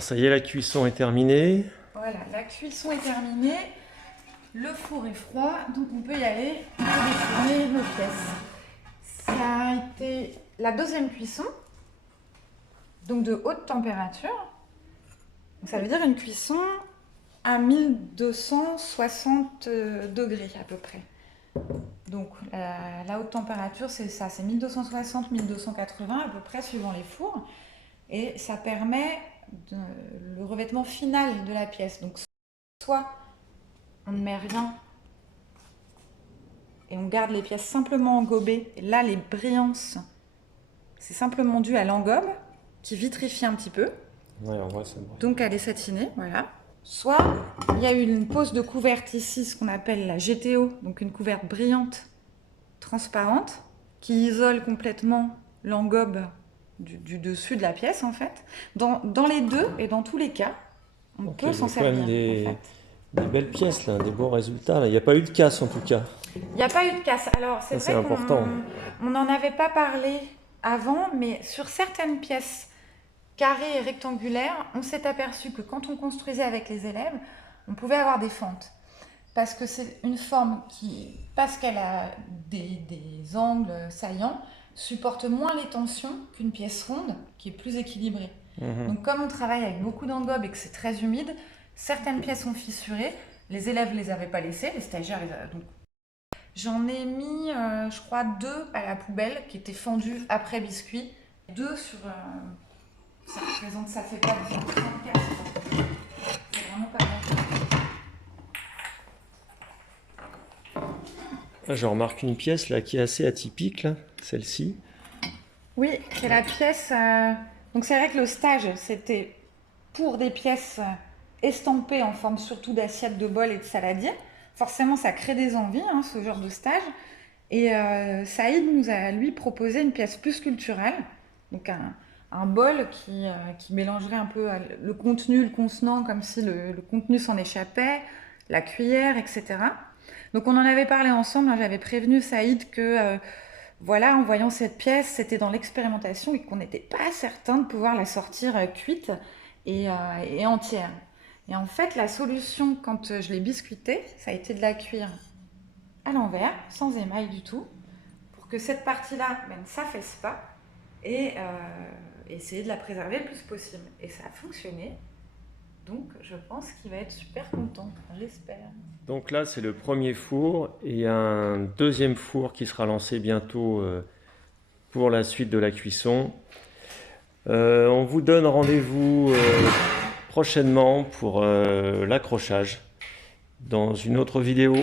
Alors ça y est, la cuisson est terminée. Voilà, la cuisson est terminée. Le four est froid, donc on peut y aller pour défourner nos pièces. Ça a été la deuxième cuisson, donc de haute température. Donc ça veut dire une cuisson à 1260 degrés à peu près. Donc la haute température, c'est ça, c'est 1260, 1280 à peu près suivant les fours. Et ça permet le revêtement final de la pièce. Donc soit on ne met rien et on garde les pièces simplement engobées. Et là, les brillances, c'est simplement dû à l'engobe qui vitrifie un petit peu. Ouais, on voit ça. Donc elle est satinée, voilà. Soit il y a une pose de couverte ici, ce qu'on appelle la GTO, donc une couverte brillante, transparente, qui isole complètement l'engobe du dessus de la pièce en fait. Dans les deux et dans tous les cas, on peut s'en servir. Quand même en fait. des belles pièces là, des bons résultats là. Il n'y a pas eu de casse en tout cas. Il n'y a pas eu de casse. Alors c'est vrai important. On n'en avait pas parlé avant, mais sur certaines pièces carrées et rectangulaires, on s'est aperçu que quand on construisait avec les élèves, on pouvait avoir des fentes. Parce que c'est une forme qui, parce qu'elle a des angles saillants, supporte moins les tensions qu'une pièce ronde qui est plus équilibrée. Donc comme on travaille avec beaucoup d'engobes et que c'est très humide, certaines pièces sont fissurées, les élèves ne les avaient pas laissées, les stagiaires les avaient... Donc j'en ai mis, je crois, 2 à la poubelle qui étaient fendues après biscuit. 2 sur... ça représente, ça fait pas 34. C'est vraiment pas mal. Là, je remarque une pièce là qui est assez atypique, là, celle-ci. Oui, c'est la pièce... Donc c'est vrai que le stage, c'était pour des pièces estampées en forme surtout d'assiettes, de bol et de saladier. Forcément, ça crée des envies, hein, ce genre de stage. Et Saïd nous a, lui, proposé une pièce plus culturelle. Donc un bol qui mélangerait un peu le contenu, le contenant, comme si le contenu s'en échappait, la cuillère, etc. Donc on en avait parlé ensemble, hein, j'avais prévenu Saïd que... voilà, en voyant cette pièce, c'était dans l'expérimentation et qu'on n'était pas certain de pouvoir la sortir cuite et entière. Et en fait, la solution, quand je l'ai biscuitée, ça a été de la cuire à l'envers, sans émail du tout, pour que cette partie-là ne s'affaisse pas et essayer de la préserver le plus possible. Et ça a fonctionné. Donc, je pense qu'il va être super content, j'espère. Donc là, c'est le premier four et il y a un deuxième four qui sera lancé bientôt pour la suite de la cuisson. On vous donne rendez-vous prochainement pour l'accrochage dans une autre vidéo.